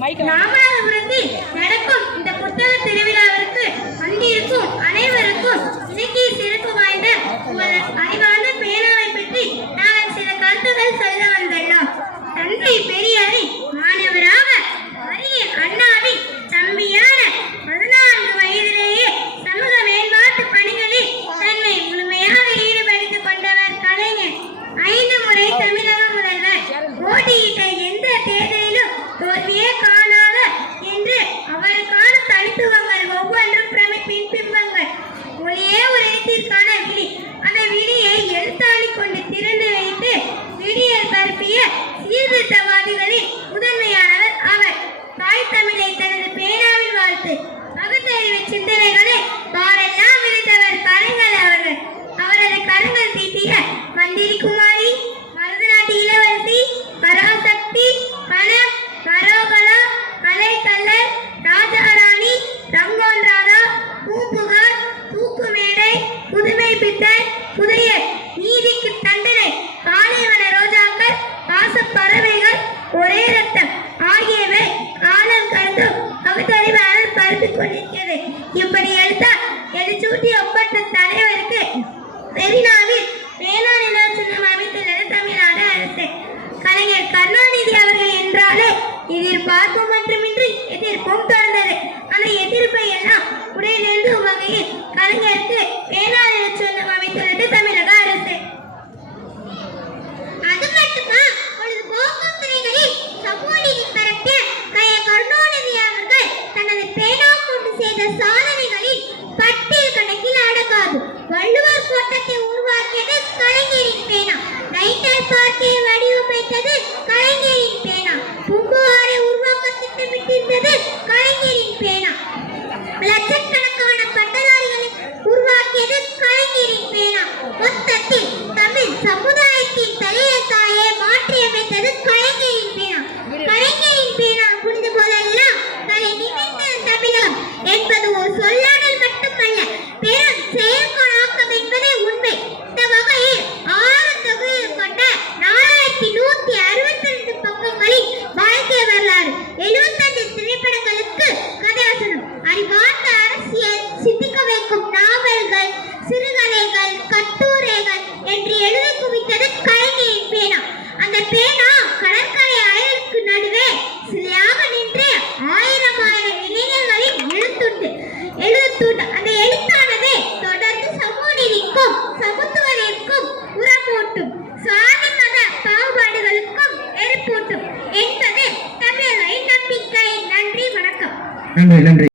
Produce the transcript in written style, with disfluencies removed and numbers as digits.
ராமநாதபுரத்தில் நடக்கும் இந்த புத்தக திருவிழாவிற்கு வந்திருக்கும் அனைவருக்கும் இன்னைக்கு சிறப்பு வாய்ந்த அறிவார்ந்த பேனாவை பற்றி நாங்கள் சில கருத்துக்கள் சொல்ல வந்துள்ளோம். தந்தை பெரியாரை மாணவராக அறிஞர் அண்ணாவின் தம்பியான 14 வயதிலேயே சமூக மேம்பாட்டு பணிகளில் தன்னை முழுமையாக ஈடுபடுத்திக் கொண்டவர் கலைஞர். 5 முறை தமிழக முதல்வர், போட்டியிட்ட எந்த தேர்தலிலும் தோல்வியே காணாத என்று அவருக்கான தனித்துவங்கள் ஒவ்வொன்றும் பிரமிப்பின் பிம்பங்கள். ஒளியே ஒரு எழுத்திற்கான விழி, அந்த விழியை எழுத்தாளி கொண்டு திறந்து வைத்து விடியல் பரப்பிய சீர்திருத்தவாதிகளில் முதன்மையானவர் அவர். தாய் தமிழை தனது பேனாவில் வாழ்த்து பகுத்தறிவு சிந்தனைகளை பாரெல்லாம் விரித்தவர் கலைஞர் அவர்கள். அவரது கரங்கள் தீட்டிய மந்திரி குமாரி, மருதநாட்டு இளவரசி, பராசக்தி, பணம், கரோகலா, கலைக்கல்லர், ராஜாராணி, ரங்கோன் ராதா, பூம்புகார், தூக்குமேடை, புதுமை பித்தன், புதையல், நீதிக்கு தண்டனை, காலைவன ரோஜாக்கள், பாசப்பறவைகள், ஒரே ரத்தம் ஆகியவை காலம் கடந்தும் பகுத்தறிவாளர் பரப்பிக் கொண்டிருக்கிறது. இப்படி எழுத்தால் எழுச்சூட்டி ஒப்பற்ற தலைவருக்கு பெரினாவில் பேனா நினைவு சின்னம் அமைத்துள்ளது தமிழ்நாடு அரசு. கலைஞர் கருணாநிதி அவர்கள் என்றாலே எதிர்பார்ப்பும் மட்டுமின்றி எதிர்ப்பும் தொடர்ந்தது. அந்த எதிர்ப்பை எல்லாம் உடையெழுந்தும் வகையில் கலைஞருக்கு பேனா நினைவு சின்னம் அமைத்துள்ளது தமிழக அரசு. அது மட்டுமா, பொழுதுபோக்கும் துறைகளில் சமூக நீதி பரப்பிய கருணாநிதி அவர்கள் தனது பேனா கொண்டு செய்த சாதனைகளில் பட்டியல் கணக்கில் அடங்காது. வள்ளுவர் கோட்டத்தை உருவாக்கியது கலைஞரின் பேனா, நைட்டர் பார்க்கை வடிவமைத்தது கலைஞரின் பேனா, பூம்புகாரை உருவாக்க திட்டமிட்டிருந்தது கலைஞரின் பேனா, லட்சக்கணக்கான பட்டதாரிகளை உருவாக்கியது கலைஞரின் பேனா. மொத்தத்தில் தமிழ் சமுதாயத்தின் தலையெழுத்தாயே மாற்றியமைத்தது கலைஞரின் பேனா. கலைஞரின் பேனா புரிந்த போதெல்லாம் தலை நிமிர்ந்த தமிழகம் என்பது ஒரு சொல்லாடல் மட்டுமல்ல, பெரும் செயற்களாக்கம் என்பதே உண்மை. இந்த வகையில் 6 தொகுதிகள் கொண்ட 4162 பக்கங்களில் வாழ்க்கை வரலாறு, 75 திரைப்படங்களுக்கு கதைவசனம், அறிவார்ந்த அரசியல், சிந்திக்க வைக்கும் நாவல்கள், சிறுகதைகள், கட்டுரைகள் என்று எழுத குவித்தது கலைஞரின் பேனா. அந்த பேனா கடற்கரை அயலுக்கு நடுவே சிலையாக நின்று 1000 இளைஞர்களின் எழுத்துண்டு. அந்த எழுத்தானது தொடர்ந்து சமூக நீதிக்கும் சமத்துவத்திற்கும் உரமூட்டும், சாதி மத பாகுபாடுகளுக்கும் எரிப்பூட்டும் என்பது தமிழர்களின் நம்பிக்கை. நன்றி, வணக்கம். நன்றி.